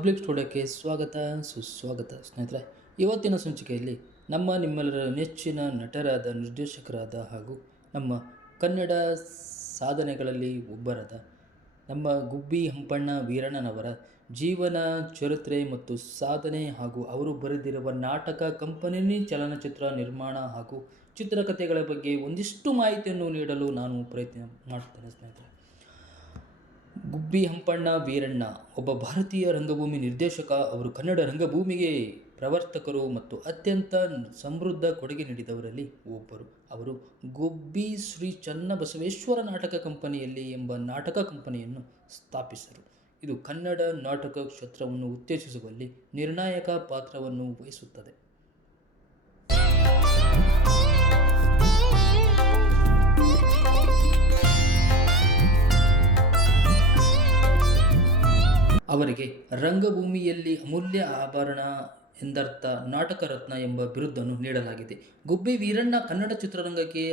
Public ಸ್ಟುಡಿಯೋಕ್ಕೆ ಸ್ವಾಗತ ಸುಸ್ವಾಗತ ಸ್ನೇಹಿತರೆ. ಇವತ್ತಿನ ಸಂಚಿಕೆಯಲ್ಲಿ ನಿಮ್ಮೆಲ್ಲರ ನೆಚ್ಚಿನ ನಟರಾದ, ನಿರ್ದೇಶಕರಾದ ಹಾಗೂ ನಮ್ಮ ಕನ್ನಡ ಸಾಧನೆಗಳಲ್ಲಿ ಒಬ್ಬರಾದ ನಮ್ಮ ಗುಬ್ಬಿ ಹಂಪಣ್ಣ ವೀರಣ್ಣನವರ ಜೀವನ ಚರಿತ್ರೆ ಮತ್ತು ಸಾಧನೆ ಹಾಗೂ ಅವರು ಬರೆದಿರುವ ನಾಟಕ, ಕಂಪನಿ, ಚಲನಚಿತ್ರ ನಿರ್ಮಾಣ ಹಾಗೂ ಚಿತ್ರಕಥೆಗಳ ಬಗ್ಗೆ ಒಂದಿಷ್ಟು ಮಾಹಿತಿಯನ್ನು ನೀಡಲು ನಾನು ಪ್ರಯತ್ನ ಮಾಡ್ತೇನೆ ಸ್ನೇಹಿತರೆ. ಗುಬ್ಬಿ ಹಂಪಣ್ಣ ವೀರಣ್ಣ ಒಬ್ಬ ಭಾರತೀಯ ರಂಗಭೂಮಿ ನಿರ್ದೇಶಕ. ಅವರು ಕನ್ನಡ ರಂಗಭೂಮಿಗೆ ಪ್ರವರ್ತಕರು ಮತ್ತು ಅತ್ಯಂತ ಸಮೃದ್ಧ ಕೊಡುಗೆ ನೀಡಿದವರಲ್ಲಿ ಒಬ್ಬರು. ಅವರು ಗುಬ್ಬಿ ಶ್ರೀ ಚನ್ನಬಸವೇಶ್ವರ ನಾಟಕ ಕಂಪನಿಯಲ್ಲಿ ಎಂಬ ನಾಟಕ ಕಂಪನಿಯನ್ನು ಸ್ಥಾಪಿಸಿದರು. ಇದು ಕನ್ನಡ ನಾಟಕ ಕ್ಷೇತ್ರವನ್ನು ಉತ್ತೇಜಿಸುವಲ್ಲಿ ನಿರ್ಣಾಯಕ ಪಾತ್ರವನ್ನು ವಹಿಸುತ್ತದೆ. ಅವರಿಗೆ ರಂಗಭೂಮಿಯಲ್ಲಿ ಅಮೂಲ್ಯ ಆಭರಣ ಎಂದರ್ಥ ನಾಟಕ ರತ್ನ ಎಂಬ ಬಿರುದನ್ನು ನೀಡಲಾಗಿದೆ. ಗುಬ್ಬಿ ವೀರಣ್ಣ ಕನ್ನಡ ಚಿತ್ರರಂಗಕ್ಕೆ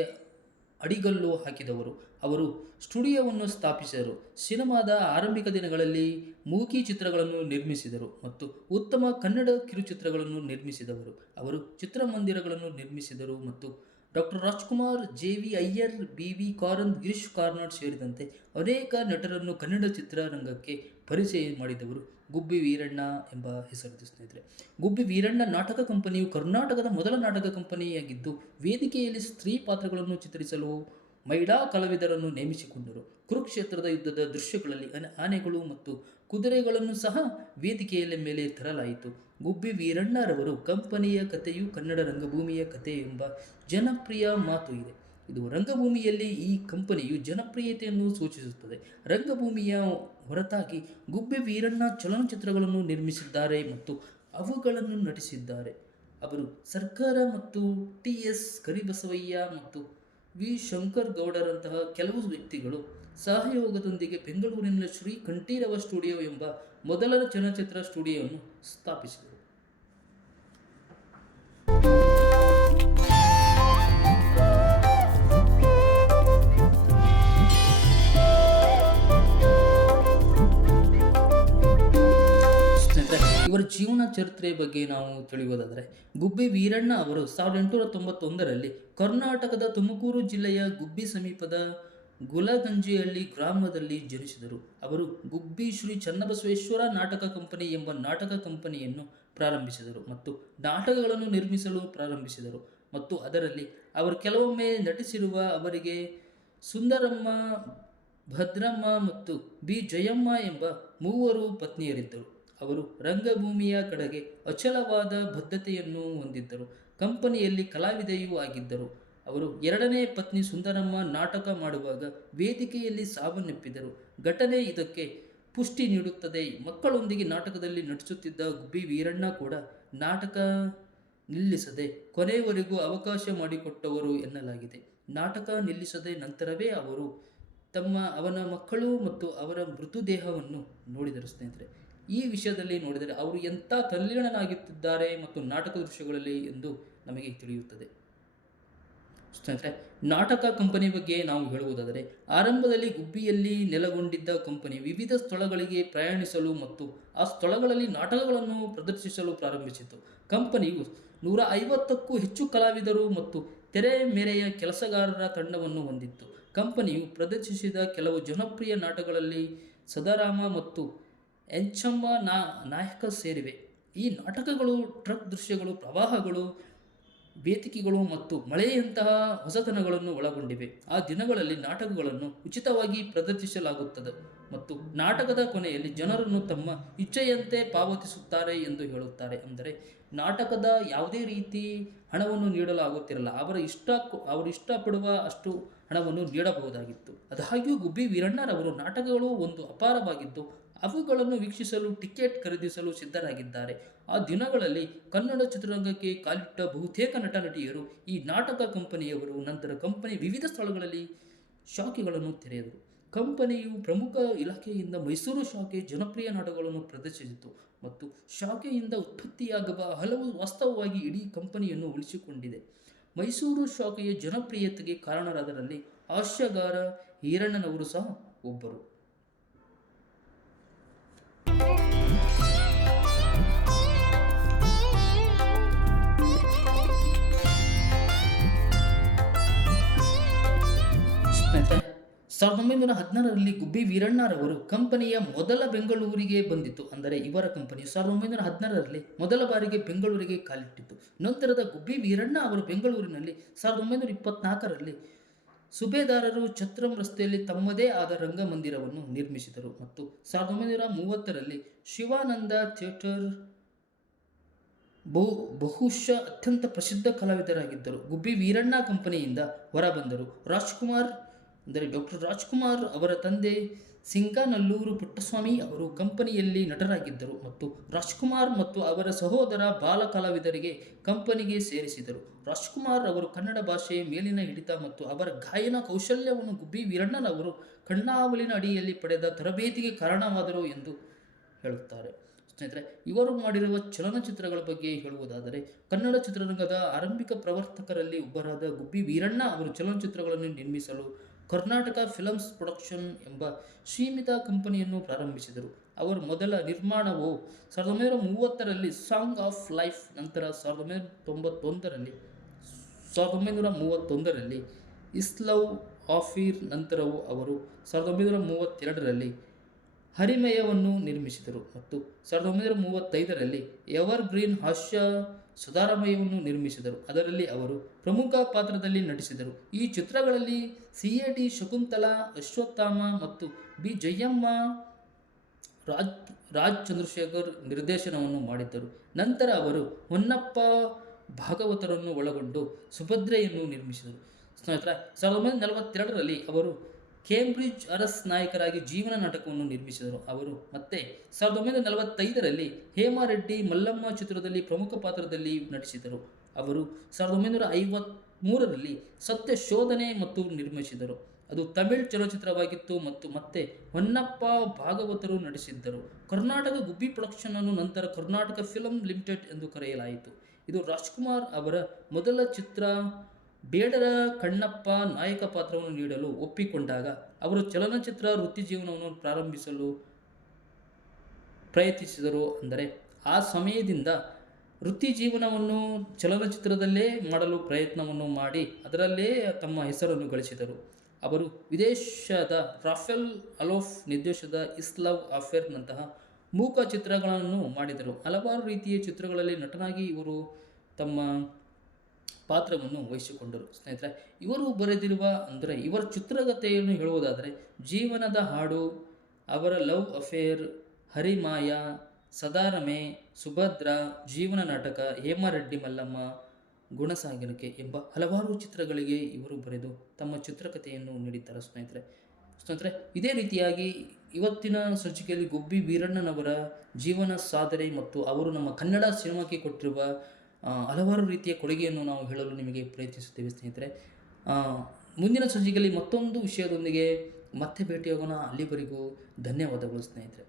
ಅಡಿಗಲ್ಲು ಹಾಕಿದವರು. ಅವರು ಸ್ಟುಡಿಯೋವನ್ನು ಸ್ಥಾಪಿಸಿದರು, ಸಿನಿಮಾದ ಆರಂಭಿಕ ದಿನಗಳಲ್ಲಿ ಮೂಕಿ ಚಿತ್ರಗಳನ್ನು ನಿರ್ಮಿಸಿದರು ಮತ್ತು ಉತ್ತಮ ಕನ್ನಡ ಕಿರುಚಿತ್ರಗಳನ್ನು ನಿರ್ಮಿಸಿದವರು. ಅವರು ಚಿತ್ರಮಂದಿರಗಳನ್ನು ನಿರ್ಮಿಸಿದರು ಮತ್ತು ಡಾಕ್ಟರ್ ರಾಜ್ಕುಮಾರ್, ಜೆ.ವಿ. ಅಯ್ಯರ್, ಬಿ.ವಿ. ಕಾರಂತ್, ಗಿರೀಶ್ ಕಾರ್ನಾಡ್ ಸೇರಿದಂತೆ ಅನೇಕ ನಟರನ್ನು ಕನ್ನಡ ಚಿತ್ರರಂಗಕ್ಕೆ ಪರಿಚಯ ಮಾಡಿದವರು ಗುಬ್ಬಿ ವೀರಣ್ಣ ಎಂಬ ಹೆಸರಿದೆ ಸ್ನೇಹಿತರೆ. ಗುಬ್ಬಿ ವೀರಣ್ಣ ನಾಟಕ ಕಂಪನಿಯು ಕರ್ನಾಟಕದ ಮೊದಲ ನಾಟಕ ಕಂಪನಿಯಾಗಿದ್ದು, ವೇದಿಕೆಯಲ್ಲಿ ಸ್ತ್ರೀ ಪಾತ್ರಗಳನ್ನು ಚಿತ್ರಿಸಲು ಮಹಿಳಾ ಕಲಾವಿದರನ್ನು ನೇಮಿಸಿಕೊಂಡರು. ಕುರುಕ್ಷೇತ್ರದ ಯುದ್ಧದ ದೃಶ್ಯಗಳಲ್ಲಿ ಆನೆಗಳು ಮತ್ತು ಕುದುರೆಗಳನ್ನು ಸಹ ವೇದಿಕೆಯ ಮೇಲೆ ತರಲಾಯಿತು. ಗುಬ್ಬಿ ವೀರಣ್ಣರವರು ಕಂಪನಿಯ ಕಥೆಯು ಕನ್ನಡ ರಂಗಭೂಮಿಯ ಕಥೆ ಎಂಬ ಜನಪ್ರಿಯ ಮಾತು ಇದೆ. ಇದು ರಂಗಭೂಮಿಯಲ್ಲಿ ಈ ಕಂಪನಿಯು ಜನಪ್ರಿಯತೆಯನ್ನು ಸೂಚಿಸುತ್ತದೆ. ರಂಗಭೂಮಿಯ ಹೊರತಾಗಿ ಗುಬ್ಬಿ ವೀರಣ್ಣ ಚಲನಚಿತ್ರಗಳನ್ನು ನಿರ್ಮಿಸಿದ್ದಾರೆ ಮತ್ತು ಅವುಗಳನ್ನು ನಟಿಸಿದ್ದಾರೆ. ಅವರು ಸರ್ಕಾರ ಮತ್ತು ಟಿ.ಎಸ್. ಕರಿಬಸವಯ್ಯ ಮತ್ತು ವಿ. ಶಂಕರ್ ಗೌಡರಂತಹ ಕೆಲವು ವ್ಯಕ್ತಿಗಳು ಸಹಯೋಗದೊಂದಿಗೆ ಬೆಂಗಳೂರಿನ ಶ್ರೀ ಕಂಠೀರವ ಸ್ಟುಡಿಯೋ ಎಂಬ ಮೊದಲ ಚಲನಚಿತ್ರ ಸ್ಟುಡಿಯೋವನ್ನು ಸ್ಥಾಪಿಸಿದರು. ಇವರ ಜೀವನ ಚರಿತ್ರೆ ಬಗ್ಗೆ ನಾವು ತಿಳಿಯುವುದಾದರೆ, ಗುಬ್ಬಿ ವೀರಣ್ಣ ಅವರು 1891ರಲ್ಲಿ ಕರ್ನಾಟಕದ ತುಮಕೂರು ಜಿಲ್ಲೆಯ ಗುಬ್ಬಿ ಸಮೀಪದ ಗುಲಗಂಜಿಹಳ್ಳಿ ಗ್ರಾಮದಲ್ಲಿ ಜನಿಸಿದರು. ಅವರು ಗುಬ್ಬಿ ಶ್ರೀ ಚನ್ನಬಸವೇಶ್ವರ ನಾಟಕ ಕಂಪನಿ ಎಂಬ ನಾಟಕ ಕಂಪನಿಯನ್ನು ಪ್ರಾರಂಭಿಸಿದರು ಮತ್ತು ನಾಟಕಗಳನ್ನು ನಿರ್ಮಿಸಲು ಪ್ರಾರಂಭಿಸಿದರು ಮತ್ತು ಅದರಲ್ಲಿ ಅವರು ಕೆಲವೊಮ್ಮೆ ನಟಿಸಿರುವ ಅವರಿಗೆ ಸುಂದರಮ್ಮ, ಭದ್ರಮ್ಮ ಮತ್ತು ಬಿ. ಜಯಮ್ಮ ಎಂಬ ಮೂವರು ಪತ್ನಿಯರಿದ್ದರು. ಅವರು ರಂಗಭೂಮಿಯ ಕಡೆಗೆ ಅಚಲವಾದ ಬದ್ಧತೆಯನ್ನು ಹೊಂದಿದ್ದರು. ಕಂಪನಿಯಲ್ಲಿ ಕಲಾವಿದೆಯೂ ಆಗಿದ್ದರು. ಅವರು ಎರಡನೇ ಪತ್ನಿ ಸುಂದರಮ್ಮ ನಾಟಕ ಮಾಡುವಾಗ ವೇದಿಕೆಯಲ್ಲಿ ಸಾವನ್ನಪ್ಪಿದರು. ಘಟನೆ ಇದಕ್ಕೆ ಪುಷ್ಟಿ ನೀಡುತ್ತದೆ. ಮಕ್ಕಳೊಂದಿಗೆ ನಾಟಕದಲ್ಲಿ ನಟಿಸುತ್ತಿದ್ದ ಗುಬ್ಬಿ ವೀರಣ್ಣ ಕೂಡ ನಾಟಕ ನಿಲ್ಲಿಸದೆ ಕೊನೆಯವರೆಗೂ ಅವಕಾಶ ಮಾಡಿಕೊಟ್ಟವರು ಎನ್ನಲಾಗಿದೆ. ನಾಟಕ ನಿಲ್ಲಿಸದೆ ನಂತರವೇ ಅವರು ಅವನ ಮಕ್ಕಳು ಮತ್ತು ಅವರ ಮೃತದೇಹವನ್ನು ನೋಡಿದರು ಸ್ನೇಹಿತರೆ. ಈ ವಿಷಯದಲ್ಲಿ ನೋಡಿದರೆ ಅವರು ಎಂಥ ತಲ್ಲೀನನಾಗುತ್ತಿದ್ದಾರೆ ಮತ್ತು ನಾಟಕ ದೃಶ್ಯಗಳಲ್ಲಿ ಎಂದು ನಮಗೆ ತಿಳಿಯುತ್ತದೆ ಸ್ನೇಹಿತರೆ. ನಾಟಕ ಕಂಪನಿ ಬಗ್ಗೆ ನಾವು ಹೇಳುವುದಾದರೆ, ಆರಂಭದಲ್ಲಿ ಗುಬ್ಬಿಯಲ್ಲಿ ನೆಲೆಗೊಂಡಿದ್ದ ಕಂಪನಿ ವಿವಿಧ ಸ್ಥಳಗಳಿಗೆ ಪ್ರಯಾಣಿಸಲು ಮತ್ತು ಆ ಸ್ಥಳಗಳಲ್ಲಿ ನಾಟಕಗಳನ್ನು ಪ್ರದರ್ಶಿಸಲು ಪ್ರಾರಂಭಿಸಿತು. ಕಂಪನಿಯು 150ಕ್ಕೂ ಹೆಚ್ಚು ಕಲಾವಿದರು ಮತ್ತು ತೆರೆ ಮೇರೆಯ ಕೆಲಸಗಾರರ ತಂಡವನ್ನು ಹೊಂದಿತ್ತು. ಕಂಪನಿಯು ಪ್ರದರ್ಶಿಸಿದ ಕೆಲವು ಜನಪ್ರಿಯ ನಾಟಕಗಳಲ್ಲಿ ಸದಾರಾಮ ಮತ್ತು ಎಂಚಮ್ಮ ನಾಯಕ ಸೇರಿವೆ. ಈ ನಾಟಕಗಳು ಟ್ರಕ್ ದೃಶ್ಯಗಳು, ಪ್ರವಾಹಗಳು, ವೇದಿಕೆಗಳು ಮತ್ತು ಮಳೆಯಂತಹ ಹೊಸತನಗಳನ್ನು ಒಳಗೊಂಡಿವೆ. ಆ ದಿನಗಳಲ್ಲಿ ನಾಟಕಗಳನ್ನು ಉಚಿತವಾಗಿ ಪ್ರದರ್ಶಿಸಲಾಗುತ್ತದೆ ಮತ್ತು ನಾಟಕದ ಕೊನೆಯಲ್ಲಿ ಜನರನ್ನು ತಮ್ಮ ಇಚ್ಛೆಯಂತೆ ಪಾವತಿಸುತ್ತಾರೆ ಎಂದು ಹೇಳುತ್ತಾರೆ. ಅಂದರೆ ನಾಟಕದ ಯಾವುದೇ ರೀತಿ ಹಣವನ್ನು ನೀಡಲಾಗುತ್ತಿರಲ್ಲ. ಅವರು ಇಷ್ಟಪಡುವ ಅಷ್ಟು ಹಣವನ್ನು ನೀಡಬಹುದಾಗಿತ್ತು. ಆದಾಗ್ಯೂ ಗುಬ್ಬಿ ವೀರಣ್ಣರವರು ನಾಟಕಗಳು ಒಂದು ಅಪಾರವಾಗಿದ್ದು, ಅವುಗಳನ್ನು ವೀಕ್ಷಿಸಲು ಟಿಕೆಟ್ ಖರೀದಿಸಲು ಸಿದ್ಧರಾಗಿದ್ದಾರೆ. ಆ ದಿನಗಳಲ್ಲಿ ಕನ್ನಡ ಚಿತ್ರರಂಗಕ್ಕೆ ಕಾಲಿಟ್ಟ ಬಹುತೇಕ ನಟ ನಟಿಯರು ಈ ನಾಟಕ ಕಂಪನಿಯವರು. ನಂತರ ಕಂಪನಿ ವಿವಿಧ ಸ್ಥಳಗಳಲ್ಲಿ ಶಾಖೆಗಳನ್ನು ತೆರೆದರು. ಕಂಪನಿಯು ಪ್ರಮುಖ ಇಲಾಖೆಯಿಂದ ಮೈಸೂರು ಶಾಖೆ ಜನಪ್ರಿಯ ನಾಟಕಗಳನ್ನು ಪ್ರದರ್ಶಿಸಿತು ಮತ್ತು ಶಾಖೆಯಿಂದ ಉತ್ಪತ್ತಿಯಾಗುವ ಹಲವು ವಾಸ್ತವವಾಗಿ ಇಡೀ ಕಂಪನಿಯನ್ನು ಉಳಿಸಿಕೊಂಡಿದೆ. ಮೈಸೂರು ಶಾಖೆಯ ಜನಪ್ರಿಯತೆಗೆ ಕಾರಣರಾದರಲ್ಲಿ ಹಾಸ್ಯಗಾರ ವೀರಣ್ಣನವರು ಸಹ ಒಬ್ಬರು. 1916ರಲ್ಲಿ ಗುಬ್ಬಿ ವೀರಣ್ಣರವರು ಕಂಪನಿಯ ಮೊದಲ ಬೆಂಗಳೂರಿಗೆ ಬಂದಿತು. ಅಂದರೆ ಇವರ ಕಂಪನಿಯು 1916ರಲ್ಲಿ ಮೊದಲ ಬಾರಿಗೆ ಬೆಂಗಳೂರಿಗೆ ಕಾಲಿಟ್ಟಿತು. ನಂತರದ ಗುಬ್ಬಿ ವೀರಣ್ಣ ಅವರು ಬೆಂಗಳೂರಿನಲ್ಲಿ 1924ರಲ್ಲಿ ಸುಬೇದಾರರು ಛತ್ರಂ ರಸ್ತೆಯಲ್ಲಿ ತಮ್ಮದೇ ಆದ ರಂಗಮಂದಿರವನ್ನು ನಿರ್ಮಿಸಿದರು ಮತ್ತು 1930ರಲ್ಲಿ ಶಿವಾನಂದ ಥಿಯೇಟರ್ ಬಹುಶಃ ಅತ್ಯಂತ ಪ್ರಸಿದ್ಧ ಕಲಾವಿದರಾಗಿದ್ದರು. ಗುಬ್ಬಿ ವೀರಣ್ಣ ಕಂಪನಿಯಿಂದ ಹೊರಬಂದರು. ರಾಜ್ಕುಮಾರ್ ಅಂದರೆ ಡಾಕ್ಟರ್ ರಾಜ್ಕುಮಾರ್ ಅವರ ತಂದೆ ಸಿಂಗನಲ್ಲೂರು ಪುಟ್ಟಸ್ವಾಮಿ ಅವರು ಕಂಪನಿಯಲ್ಲಿ ನಟರಾಗಿದ್ದರು ಮತ್ತು ರಾಜ್ಕುಮಾರ್ ಮತ್ತು ಅವರ ಸಹೋದರ ಬಾಲ ಕಲಾವಿದರಿಗೆ ಕಂಪನಿಗೆ ಸೇರಿಸಿದರು. ರಾಜ್ಕುಮಾರ್ ಅವರು ಕನ್ನಡ ಭಾಷೆಯ ಮೇಲಿನ ಹಿಡಿತ ಮತ್ತು ಅವರ ಗಾಯನ ಕೌಶಲ್ಯವನ್ನು ಗುಬ್ಬಿ ವೀರಣ್ಣನವರು ಕಣ್ಣಾವಲಿನ ಅಡಿಯಲ್ಲಿ ಪಡೆದ ತರಬೇತಿಗೆ ಕಾರಣವಾದರು ಎಂದು ಹೇಳುತ್ತಾರೆ. ಸ್ನೇಹಿತರೆ, ಇವರು ಮಾಡಿರುವ ಚಲನಚಿತ್ರಗಳ ಬಗ್ಗೆ ಹೇಳುವುದಾದರೆ, ಕನ್ನಡ ಚಿತ್ರರಂಗದ ಆರಂಭಿಕ ಪ್ರವರ್ತಕರಲ್ಲಿ ಒಬ್ಬರಾದ ಗುಬ್ಬಿ ವೀರಣ್ಣ ಅವರು ಚಲನಚಿತ್ರಗಳನ್ನು ನಿರ್ಮಿಸಲು ಕರ್ನಾಟಕ ಫಿಲಮ್ಸ್ ಪ್ರೊಡಕ್ಷನ್ ಎಂಬ ಸೀಮಿತ ಕಂಪನಿಯನ್ನು ಪ್ರಾರಂಭಿಸಿದರು. ಅವರ ಮೊದಲ ನಿರ್ಮಾಣವು 1930ರಲ್ಲಿ ಸಾಂಗ್ ಆಫ್ ಲೈಫ್, ನಂತರ 1931ರಲ್ಲಿ ಇಸ್ಲವ್ ಆಫೀರ್, ನಂತರವು ಅವರು 1932ರಲ್ಲಿ ಹರಿಮಯವನ್ನು ನಿರ್ಮಿಸಿದರು ಮತ್ತು 1935ರಲ್ಲಿ ಎವರ್ ಗ್ರೀನ್ ಹಾಸ್ಯ ಸುಧಾರಮಯವನ್ನು ನಿರ್ಮಿಸಿದರು. ಅದರಲ್ಲಿ ಅವರು ಪ್ರಮುಖ ಪಾತ್ರದಲ್ಲಿ ನಟಿಸಿದರು. ಈ ಚಿತ್ರಗಳಲ್ಲಿ ಸಿ.ಎ.ಡಿ. ಶಕುಂತಲಾ, ಅಶ್ವತ್ಥಾಮ ಮತ್ತು ಬಿ. ಜಯಮ್ಮ, ರಾಜ್ ಚಂದ್ರಶೇಖರ್ ನಿರ್ದೇಶನವನ್ನು ಮಾಡಿದ್ದರು. ನಂತರ ಅವರು ಹೊನ್ನಪ್ಪ ಭಾಗವತರನ್ನು ಒಳಗೊಂಡು ಸುಭದ್ರೆಯನ್ನು ನಿರ್ಮಿಸಿದರು. ಸ್ನೇಹಿತರೆ, 1942ರಲ್ಲಿ ಅವರು ಕೇಂಬ್ರಿಡ್ಜ್ ಅರಸ್ ನಾಯಕರಾಗಿ ಜೀವನ ನಾಟಕವನ್ನು ನಿರ್ಮಿಸಿದರು. ಅವರು ಮತ್ತೆ 1945ರಲ್ಲಿ ಹೇಮಾರೆಡ್ಡಿ ಮಲ್ಲಮ್ಮ ಚಿತ್ರದಲ್ಲಿ ಪ್ರಮುಖ ಪಾತ್ರದಲ್ಲಿ ನಟಿಸಿದರು. ಅವರು 1953ರಲ್ಲಿ ಸತ್ಯ ಶೋಧನೆ ಮತ್ತು ನಿರ್ಮಿಸಿದರು. ಅದು ತಮಿಳ್ ಚಲನಚಿತ್ರವಾಗಿತ್ತು ಮತ್ತು ಮತ್ತೆ ಹೊನ್ನಪ್ಪ ಭಾಗವತರು ನಟಿಸಿದ್ದರು. ಕರ್ನಾಟಕ ಗುಬ್ಬಿ ಪ್ರೊಡಕ್ಷನ್ ಅನ್ನು ನಂತರ ಕರ್ನಾಟಕ ಫಿಲ್ಮ್ ಲಿಮಿಟೆಡ್ ಎಂದು ಕರೆಯಲಾಯಿತು. ಇದು ರಾಜ್ಕುಮಾರ್ ಅವರ ಮೊದಲ ಚಿತ್ರ. ಬೇಡರ ಕಣ್ಣಪ್ಪ ನಾಯಕ ಪಾತ್ರವನ್ನು ನೀಡಲು ಒಪ್ಪಿಕೊಂಡಾಗ ಅವರು ಚಲನಚಿತ್ರ ವೃತ್ತಿಜೀವನವನ್ನು ಪ್ರಾರಂಭಿಸಲು ಪ್ರಯತ್ನಿಸಿದರು. ಅಂದರೆ ಆ ಸಮಯದಿಂದ ವೃತ್ತಿಜೀವನವನ್ನು ಚಲನಚಿತ್ರದಲ್ಲೇ ಮಾಡಲು ಪ್ರಯತ್ನವನ್ನು ಮಾಡಿ ಅದರಲ್ಲೇ ತಮ್ಮ ಹೆಸರನ್ನು ಗಳಿಸಿದರು. ಅವರು ವಿದೇಶದ ರಾಫೆಲ್ ಅಲೋಫ್ ನಿರ್ದೇಶನದ ಇಸ್ಲವ್ ಅಫೇರ್ನಂತಹ ಮೂಕ ಚಿತ್ರಗಳನ್ನು ಮಾಡಿದರು. ಹಲವಾರು ರೀತಿಯ ಚಿತ್ರಗಳಲ್ಲಿ ನಟನಾಗಿ ಇವರು ತಮ್ಮ ಪಾತ್ರವನ್ನು ವಹಿಸಿಕೊಂಡರು. ಸ್ನೇಹಿತರೆ, ಇವರು ಬರೆದಿರುವ ಅಂದರೆ ಇವರ ಚಿತ್ರಕಥೆಯನ್ನು ಹೇಳುವುದಾದರೆ, ಜೀವನದ ಹಾಡು, ಅವರ ಲವ್ ಅಫೇರ್, ಹರಿಮಾಯ, ಸದಾರಮೆ, ಸುಭದ್ರ, ಜೀವನ ನಾಟಕ, ಹೇಮಾರೆಡ್ಡಿ ಮಲ್ಲಮ್ಮ, ಗುಣಸಾಗರಿಕೆ ಎಂಬ ಹಲವಾರು ಚಿತ್ರಗಳಿಗೆ ಇವರು ಬರೆದು ತಮ್ಮ ಚಿತ್ರಕಥೆಯನ್ನು ನೀಡಿದ್ದಾರೆ. ಸ್ನೇಹಿತರೆ, ಇದೇ ರೀತಿಯಾಗಿ ಇವತ್ತಿನ ಸಂಚಿಕೆಯಲ್ಲಿ ಗುಬ್ಬಿ ವೀರಣ್ಣನವರ ಜೀವನ ಸಾಧನೆ ಮತ್ತು ಅವರು ನಮ್ಮ ಕನ್ನಡ ಸಿನಿಮಾಕ್ಕೆ ಕೊಟ್ಟಿರುವ ಹಲವಾರು ರೀತಿಯ ಕೊಡುಗೆಯನ್ನು ನಾವು ಹೇಳಲು ನಿಮಗೆ ಪ್ರಯತ್ನಿಸುತ್ತೇವೆ. ಸ್ನೇಹಿತರೆ, ಮುಂದಿನ ಸಂಚಿಕೆಯಲ್ಲಿ ಮತ್ತೊಂದು ವಿಷಯದೊಂದಿಗೆ ಮತ್ತೆ ಭೇಟಿಯಾಗೋಣ. ಅಲ್ಲಿವರೆಗೂ ಧನ್ಯವಾದಗಳು ಸ್ನೇಹಿತರೆ.